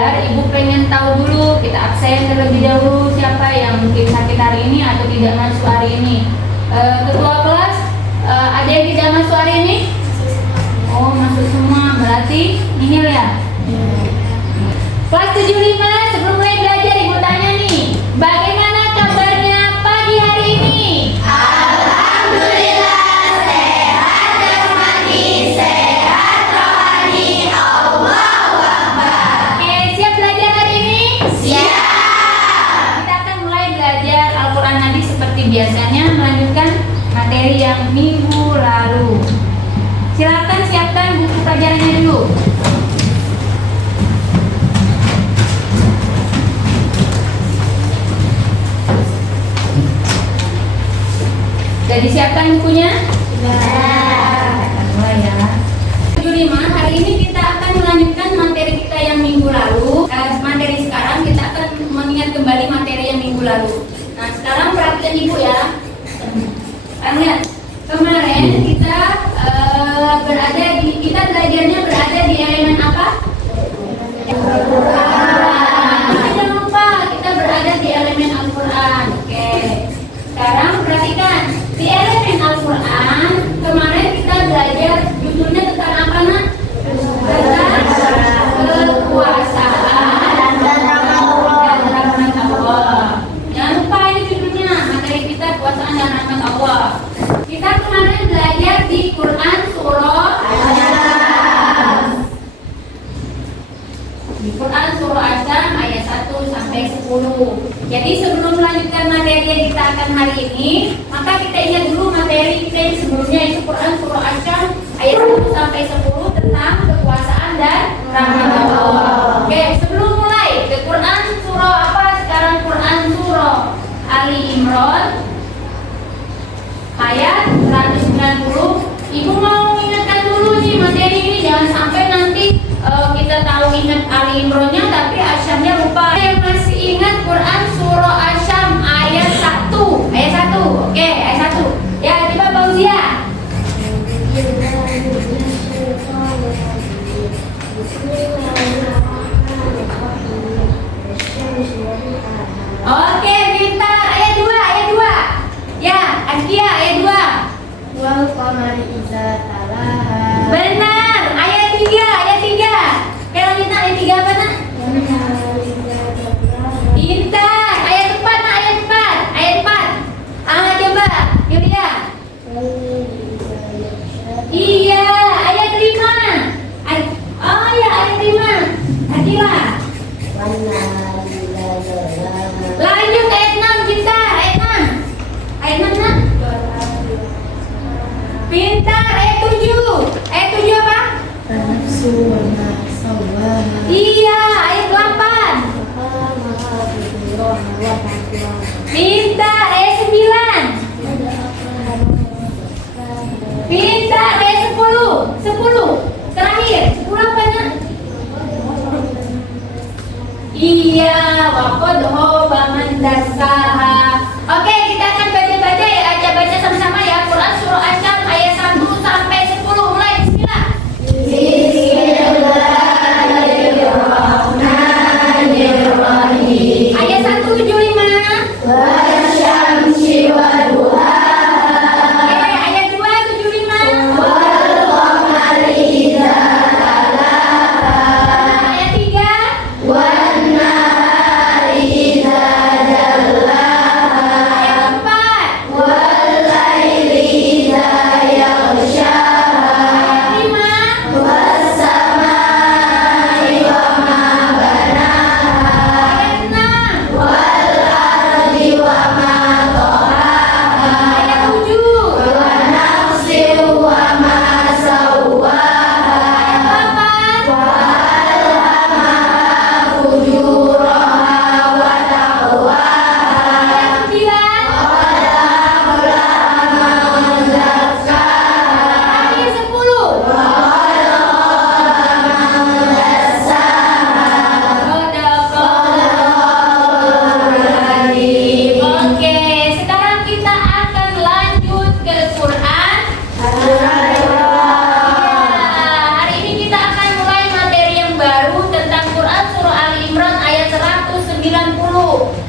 belajar, Ibu pengen tahu dulu, kita absen terlebih dahulu siapa yang mungkin sakit hari ini atau tidak masuk hari ini. Ketua kelas, ada yang tidak masuk hari ini? Oh, masuk semua, berarti nihil ya? Kelas 75, sebelum mulai belajar Ibu tanya nih, bagaimana kabarnya pagi hari ini? Alhamdulillah sehat jasmani, sehat rohani, Allahu Akbar. Oke, siap belajar hari ini? Siap. Kita akan mulai belajar Al-Quran Hadis seperti biasanya, melanjutkan materi yang minggu lalu. Silakan siapkan buku pelajarannya dulu. Sudah disiapkan bukunya? Kita mulai ya. 75, hari ini kita akan melanjutkan materi kita yang minggu lalu. Materi sekarang kita akan mengingat kembali materi yang minggu lalu. Nah, sekarang perhatikan Ibu ya. Lihat, kemarin kita belajarnya berada di elemen apa? Jangan lupa kita berada di elemen Al-Quran. Oke. Sekarang perhatikan di elemen Al-Quran. Kemarin kita belajar judulnya tentang apa, Nak? Tentang kekuasaan dan rahmat Allah. Jangan lupa ini judulnya, materi kita kekuasaan dan rahmat Allah. Kita kemarin belajar di Quran surah Asy-Syams ayat 1 sampai 10. Jadi sebelum melanjutkan materi yang kita akan hari ini, maka kita ingat dulu materi kita yang sebelumnya, itu Quran surah Asy-Syams ayat 1 sampai 10 tentang kekuasaan dan rahmat Allah. Oke, sebelum mulai ke Quran surah apa? Sekarang Quran surah Ali Imran ayat 190. Ibu mau ingatkan dulu nih materi ini, jangan sampai nanti kita tahu ingat Ali Imran-nya tapi Asy-Syamsnya lupa. Yang masih ingat Quran surah Asy-Syams ayat 1. Ayat 1. Oke, ayat 1. Ya, coba Fauzia. Oke, pintar. Ayat 2, ayat 2. Ya, Askia ayat 2. Wal qamari idza talaha. Benar. Ayat 3, ayat 3. Kalau kita ayat 3 apa, Nak? Pintar. Ayat 4, Nak, ayat 4. Ayat 4. Coba, Yulia. Iya, ayat 5. Oh ya, ayat 5. Adila. Lanjut ayat 6, pintar. Ayat 6. Ayat 6, Nak. Pintar. Ayat 7. Ayat 7 apa? Iya, ayat 8. Pintar. Ayat 9. Pintar. Ayat 10. 10. Terakhir, 10 apa, Nak? Iya, waqad khaba man dassaha. Oke, kita akan baca-baca ya, baca sama-sama ya. Quran surah Asy-Syams ayat 1 sampai 10. Mulai, bismillah. Bismillahirrahmanirrahim. Ayat 175. Wasyamsi waduhaha. Oke, ayat 275. Wal qamari idza talaha. Ayat 3. Wan nahari idza jallaha. Imran ayat 190.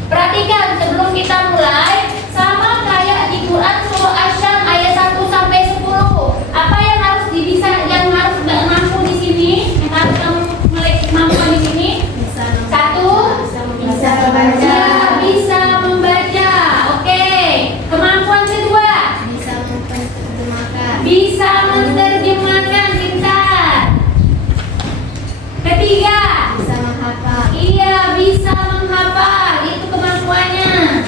Perhatikan sebelum kita mulai, sama kayak di Quran surah Asy-Syams ayat 1 sampai 10. Apa yang harus mampu di sini? Yang harus kamu mampu di sini? Satu, Bisa membaca. ya, bisa membaca. Oke. Kemampuan kedua, Bisa menerjemahkan. bisa menerjemahkan, pintar. Ketiga, Bisa menghafal. iya, bisa menghafal. Itu kemampuannya.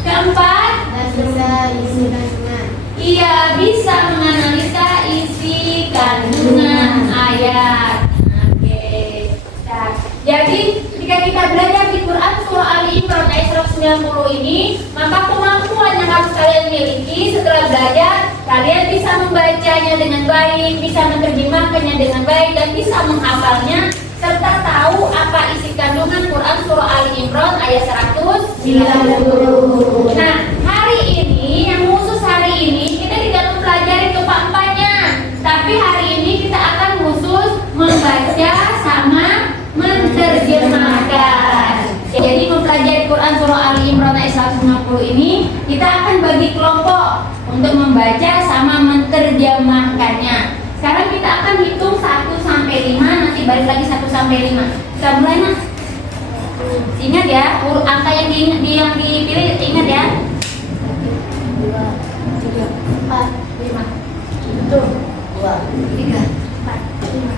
Keempat, Dan bisa isi kandungan. iya, bisa menganalisa isi kandungan ayat. Oke. Nah, jadi jika kita belajar di Quran surah Ali Imran ayat 190 ini, maka kemampuan yang harus kalian miliki setelah belajar, kalian bisa membacanya dengan baik, bisa menerjemahkannya dengan baik, dan bisa menghafalnya, serta tahu apa isi kandungan Quran surah Ali Imran ayat 190. Nah, hari ini, yang khusus hari ini, kita tidak mempelajari keempat-empatnya, tapi hari ini kita akan khusus membaca sama menerjemahkan. Jadi mempelajari Quran surah Ali Imran ayat 160 ini, kita akan bagi kelompok untuk membaca sama menerjemahkannya. Sekarang kita akan hitung 1 sampai 5, nanti balik lagi 1 sampai 5. Kita mulai, Mas. Ingat ya, angka yang dipilih ingat ya. 1, 2, 3, 4, 5. 1, 2, 3, 4, 5.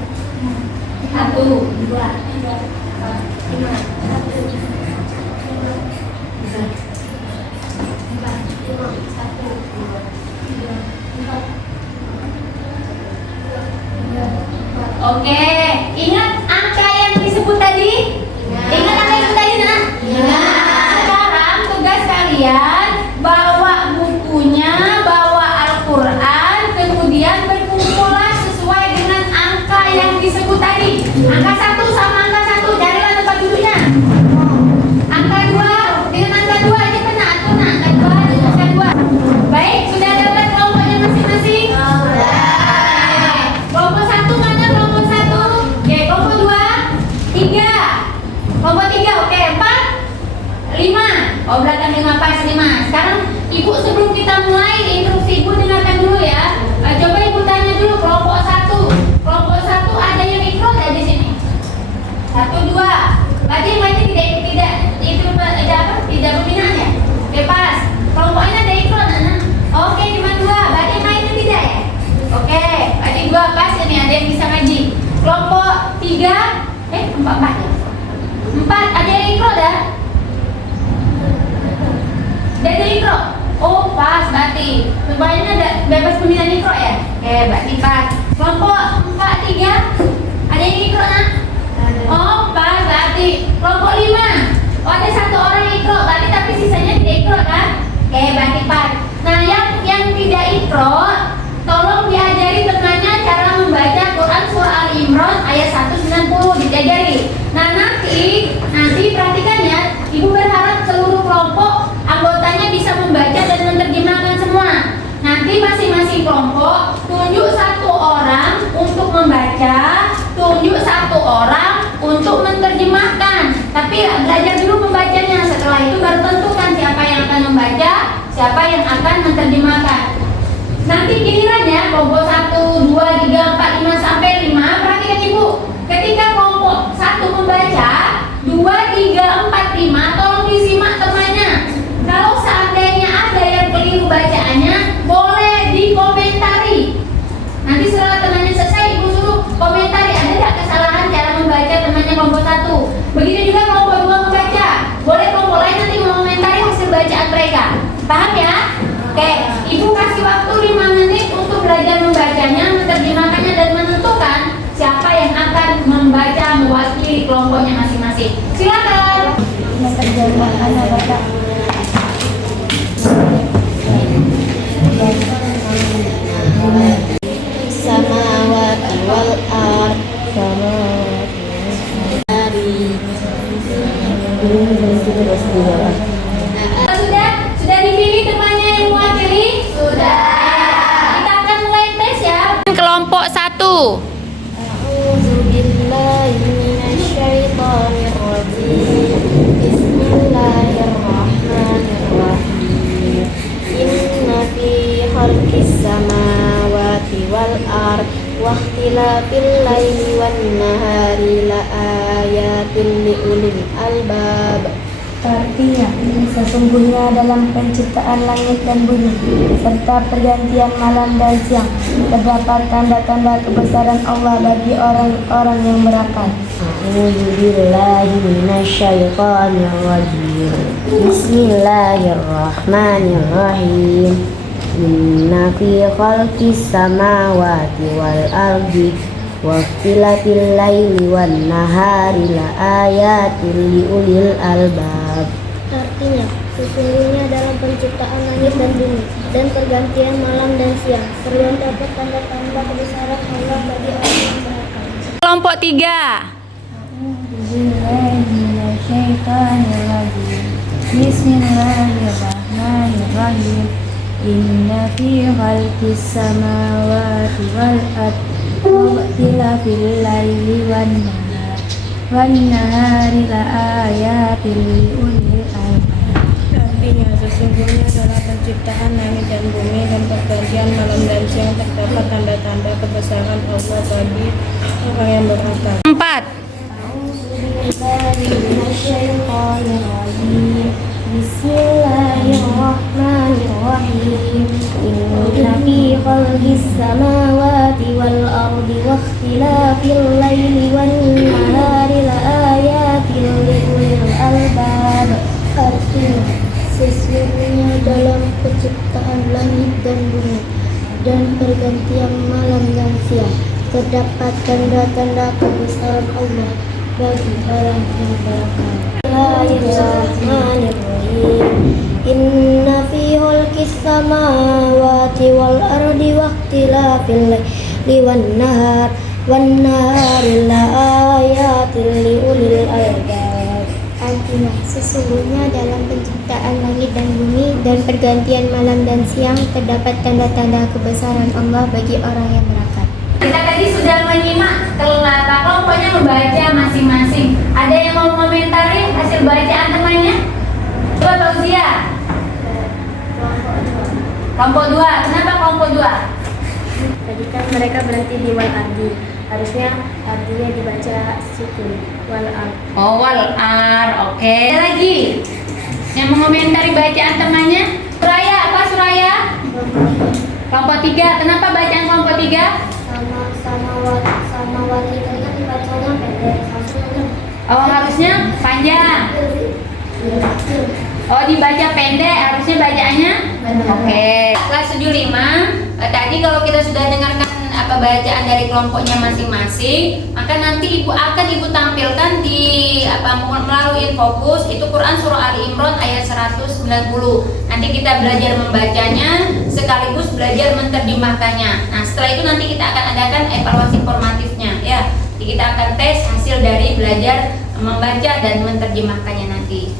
1, 2, 3, 4, 5. 1, 2, 3, 4. Oke, ingat angka yang disebut tadi? Ingat angka yang tadi, Nak? Ingat. Sekarang tugas kalian bawa bukunya, bawa Al-Quran, kemudian berkumpullah sesuai dengan angka yang disebut tadi. Angka 1 sama angka 1, carilah tempat duduknya. Angka 2 dengan angka 2 aja kena atur, Nak. Angka 2 dengan angka 2. Baik, sudah dapat kelompoknya masing-masing? Kelompok 1 mana kelompok 1? Oke, kelompok 2, 3. Kelompok 3, oke, 4, 5. Oh, belakang 5 pas 5. Sekarang Ibu sebelum kita mulai instruksi Ibu dengarkan dulu ya. Coba Ibu tanya dulu kelompok 1. Kelompok 1 ada yang ikro enggak di sini? 1, 2. Berarti yang lainnya tidak itu ada apa? Tidak berminat ya? Oke, pas. Kelompok ini ada ikro enggak? Oke, cuma 2. Berarti yang lainnya tidak ya? Oke, berarti 2 pas ini ada yang bisa ngaji. Kelompok 3, 4 ya? 4, ada yang ikro dah? Ada ikro? Oh, pas berarti. Semuanya ada bebas pemilihan ikro ya? Oke, berarti pas. Kelompok 4, 3, ada yang ikro nak? Oh, pas berarti. Kelompok 5, oh ada 1 orang ikro, berarti tapi sisanya tidak ikro kan? Oke, berarti pas. Nah, yang tidak ikro, tolong diajari temannya cara membaca Quran surah Ali Imran ayat 190, diajari. Nah, nanti perhatikan ya, Ibu berharap seluruh kelompok anggotanya bisa membaca dan menerjemahkan semua. Nanti masing-masing kelompok tunjuk 1 orang untuk membaca, tunjuk 1 orang untuk menerjemahkan. Tapi belajar dulu membacanya, setelah itu baru tentukan siapa yang akan membaca, siapa yang akan menerjemahkan. Nanti gilirannya kelompok 1, 2, 3, 4, 5 sampai 5. Perhatikan Ibu, ketika kelompok 1 membaca 2, 3, 4, 5, tolong disimak temannya. Kalau seandainya ada yang keliru bacaannya, boleh dikomentari. Nanti setelah temannya selesai, Ibu suruh komentari ada nggak kesalahan cara membaca temannya kelompok 1. Begitu juga kelompok 2 membaca, boleh kelompok lain nanti mengomentari hasil bacaan mereka. Paham ya? Oke, Ibu kasih waktu 5 menit untuk belajar membacanya, menerjemahkannya, dan menentukan siapa yang akan membaca mewakili kelompoknya masing-masing. Silakan. Menerjemahkan apa? Samawati wal ard. Sudah dipilih temannya yang mewakili? Sudah. Kita akan mulai tes ya. Kelompok 1. A'udzu billahi minasy ikhtilafil laili wan nahari laayatin liulil albab. Artinya, sesungguhnya dalam penciptaan langit dan bumi serta pergantian malam dan siang terdapat tanda-tanda kebesaran Allah bagi orang-orang yang berakal. A'udzu billahi minasyaitonir rajim. Bismillahirrahmanirrahim. Inna fi khalqis samawati wal ardi wa ikhtilafil laili wan nahari laayatin liulil albab. Artinya, sesungguhnya dalam penciptaan langit dan bumi dan pergantian malam dan siang terdapat tanda-tanda kebesaran Allah bagi orang yang berakal. Kelompok 3. Bismillahirrahmanirrahim. Inna fi khalqis samawati wal ardi wa ikhtilafil laili wan nahari laayatin liulil albab. Artinya, sesungguhnya dalam penciptaan langit dan bumi dan pergantian malam dan siang terdapat tanda-tanda kebesaran Allah bagi orang yang berakal. 4. Bismillahirrahmanirrahim. Inna fi khalqis samawati wal ardi wa ikhtilafil laili wan nahari laayatin liulil albab. Artinya, sesungguhnya dalam penciptaan langit dan bumi dan pergantian malam dan siang terdapat tanda-tanda kebesaran Allah bagi orang yang berakal. Bismillahirrahmanirrahim. Inna fi khalqis samawati wal ardi wa ikhtilafil laili wan nahari laayatin liulil albab. Artinya, sesungguhnya dalam penciptaan langit dan bumi dan pergantian malam dan siang terdapat tanda-tanda kebesaran Allah bagi orang yang berakal. Kita tadi sudah menyimak kelompoknya membaca masing-masing. Ada yang mau komentari hasil bacaan temannya? Coba Fauzia. Kelompok 2. Kenapa kelompok 2? Tadi kan mereka berhenti di wal ardi. Harusnya artinya dibaca sukun wal ardi. Oh, wal ar. Oke. Ada lagi yang mengomentari bacaan temannya? Suraya, apa Suraya? Kelompok 3. Kenapa bacaan kelompok 3? Sama wali tadi kan dibacanya pendek. Oh, harusnya panjang. Oh, dibaca pendek, harusnya bacaannya? Oke. Kelas 75. Tadi kalau kita sudah dengarkan apa bacaan dari kelompoknya masing-masing, maka nanti ibu tampilkan di melalui Infokus itu Quran surah Ali Imran ayat 190. Nanti kita belajar membacanya sekaligus belajar menerjemahkannya. Nah, setelah itu nanti kita akan adakan evaluasi formatifnya ya. Jadi kita akan tes hasil dari belajar membaca dan menerjemahkannya nanti.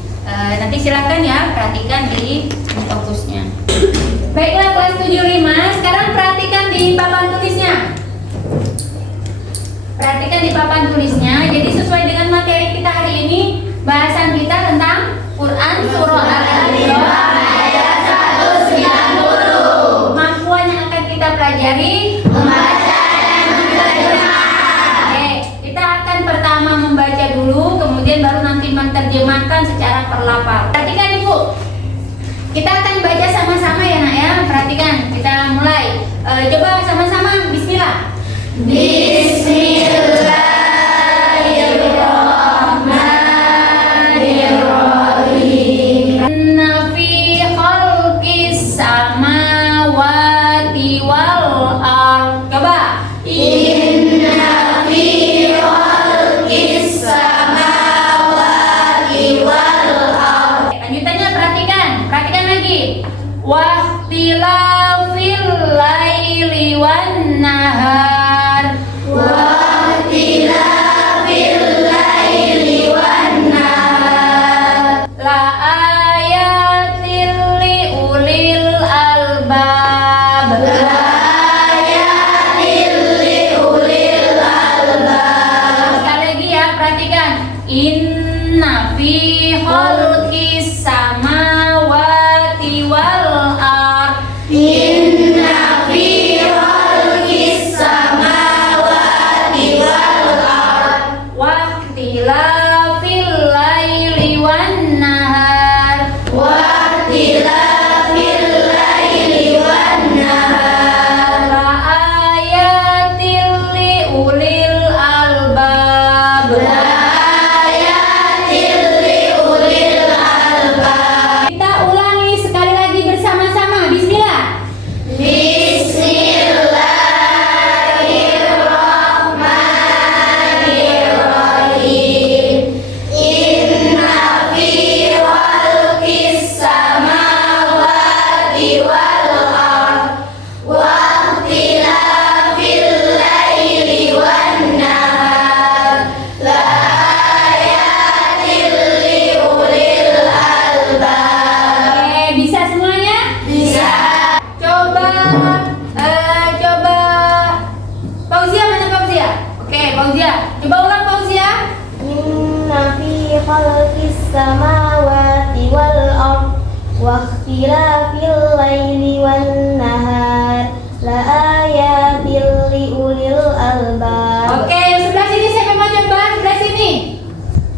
Nanti silakan ya perhatikan di Infokusnya. Baiklah kelas 75, sekarang perhatikan di papan tulisnya. Perhatikan di papan tulisnya. Jadi sesuai dengan materi kita hari ini, bahasan kita tentang Quran surah Al-Imran ayat 190. Kemampuan yang akan kita pelajari membaca dan menerjemahkan. Oke, kita akan pertama membaca dulu, kemudian baru nanti menerjemahkan secara perlafal. Perhatikan Ibu. Kita akan baca sama-sama ya nak ya. Perhatikan, kita mulai. Coba sama-sama bismillah. Bismillahirrahmanirrahim. Inna fi khalqis samawati wal ardh. Coba. Inna fi khalqis samawati wal ardh. Lanjutannya perhatikan lagi. Wahtilafil laili wan nahar. Wahtilafil laili wan nahar. La ayatil liulil albab. La ayatil liulil albab. Sekali lagi ya, perhatikan. Inna fi khalqis samawati wal ardh. Inna fi khalqis samawati khalqis samawati wal ard wa ikhtilafil laili wan nahar la ayatil li ulil albab. Oke, yang sebelah sini siapa mau coba? Sebelah sini.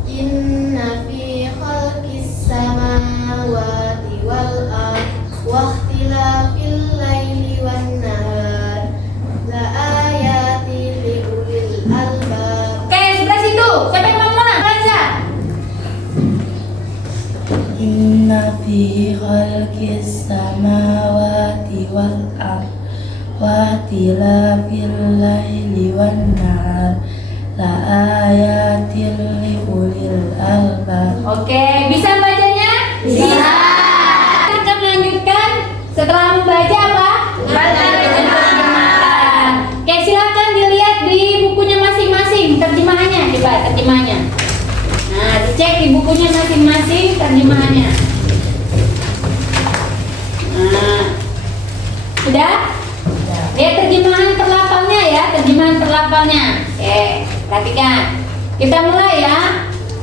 Inna fi khalqis samawati wal ard wa ikhtilafil laili wan nahar la ayatil li ulil albab. Oke, sebelah situ. Siapa yang mau mulai? Raza. Inna fi khalqis samawati wal ard wa ikhtilafil laili wan nahar la ayatil li ulil albab. Oke, bisa bacanya? Bisa. Kita akan melanjutkan setelah membaca apa? Terjemahan. Oke, silakan dilihat di bukunya masing-masing terjemahannya. Coba terjemahannya. Nah, dicek di bukunya masing-masing terjemahannya. Nah, sudah? Lihat terjemahan perlapalnya ya, terjemahan perlapalnya. Oke, perhatikan. Kita mulai ya.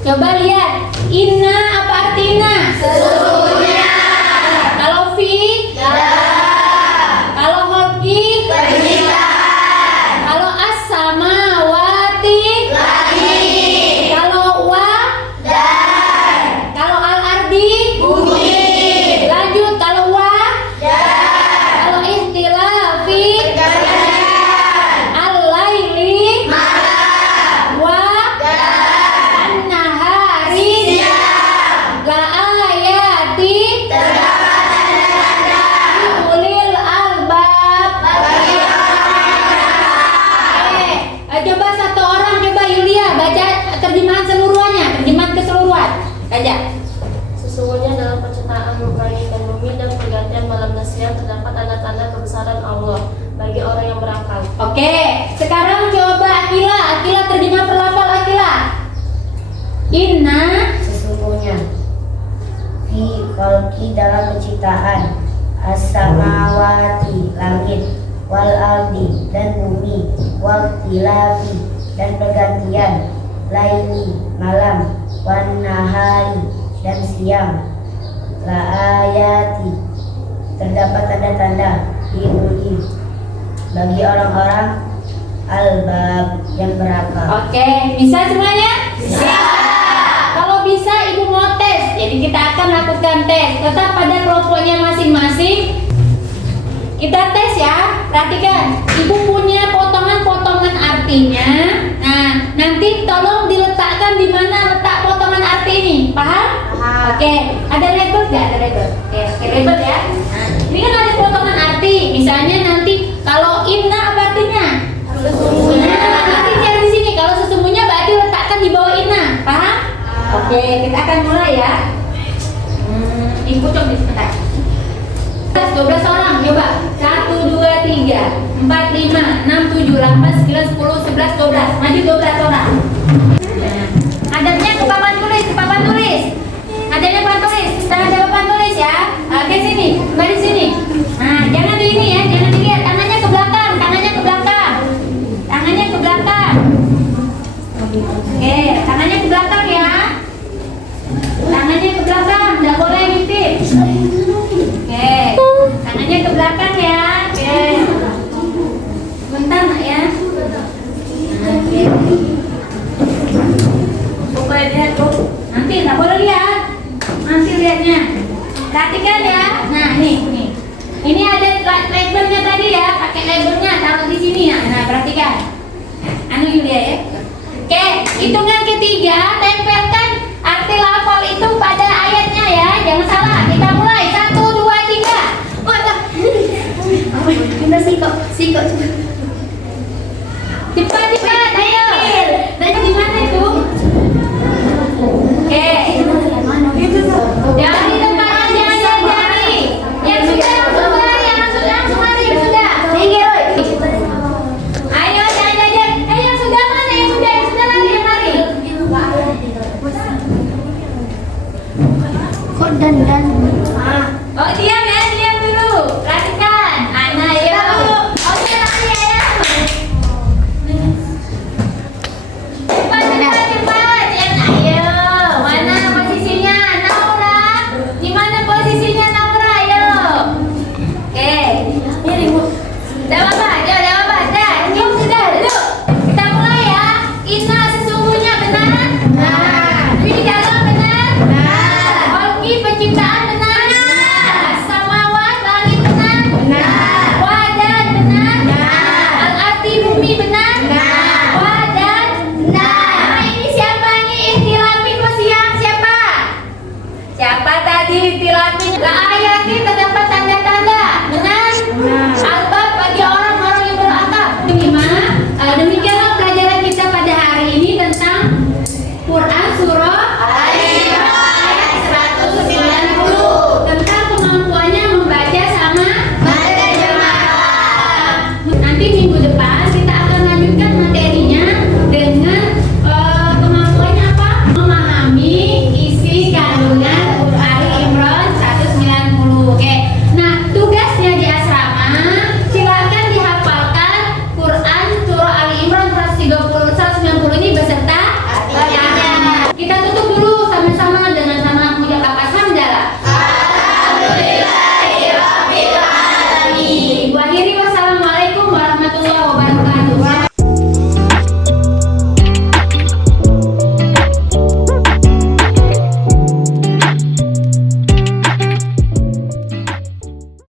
Coba lihat. Inna apa arti inna? Sesungguhnya. Kalau fi? Kalau holki? Penciptaan. Kalau as-samawati? Langit. Kalau wa? Dan. Kalau al-ardi? Bumi. Lanjut, kalau wa? Dan. Kalau ikhtilafi? Al-laili? Malam. Wa? Dan. An-nahari? Siang. La ayati? Terdapat tanda-tanda. Ulil albab. Bagi orang. Coba satu orang, coba Yulia baca terjemahan seluruhnya, terjemahan keseluruhan. Baca. Sesungguhnya dalam penciptaan langit dan bumi dan pergantian malam dan siang terdapat tanda-tanda kebesaran Allah bagi orang yang berakal. Oke, sekarang coba Akila. Akila terjemah perlafal Akila. Inna. Sesungguhnya fi khalqi dalam penciptaan as-samawati langit wal ardi dan bumi wal tilafi dan pergantian laili malam wan nahari dan siang la ayati terdapat tanda-tanda diuji bagi orang-orang albab yang berakal. Oke, bisa semuanya? Bisa. Kalau bisa ibu mau tes, jadi kita akan lakukan tes. Tetap pada kelompoknya masing-masing. Kita tes ya. Perhatikan, ibu punya potongan-potongan artinya. Nah, nanti tolong diletakkan di mana letak potongan arti ini. Paham? Paham. Oke, ada label nggak? Ada label. Oke, label ya. Nah, ini kan ada potongan arti. Misalnya nanti kalau inna apa artinya? Sesungguhnya. Nah, nanti cari di sini. Kalau sesungguhnya berarti letakkan di bawah inna. Paham? Oke, kita akan mulai ya. Ibu coba sebentar. 12 orang, coba 1, 2, 3, 4, 5, 6, 7, 8, 9, 10, 11, 12. Maju 12 orang. Nah, hadapnya ke papan tulis, ke papan tulis. Hadapnya papan tulis, tangan ada papan tulis ya. Oke sini, kembali sini. Nah, jangan di ini ya, jangan dilihat. Tangannya ke belakang, tangannya ke belakang. Tangannya ke belakang. Oke, tangannya ke belakang ya. Tangannya ke belakang, nggak boleh ngintip. Oke, tangannya ke belakang ya. Oke. Bentar nak ya. Oke. Boleh lihat tuh. Nanti nggak boleh lihat. Nanti lihatnya. Perhatikan ya. Nah nih. Ini ada labelnya tadi ya. Pakai labelnya taruh di sini ya. Nah perhatikan. Anu Yulia ya. Oke, hitungan ketiga tempelkan arti lafal itu pada ayatnya ya. Jangan salah. Kita mulai 1, 2, 3. Waduh. Kita sikok. Cepat, ayo. Tadi di mana itu? Oke. Jangan di tempatnya, jangan jari. Yang sudah langsung lari, yang sudah. Tinggi, Roy. Ayo, jangan jajan. Yang sudah mana? Yang sudah lari, yang lari. Kok dan Oh, dia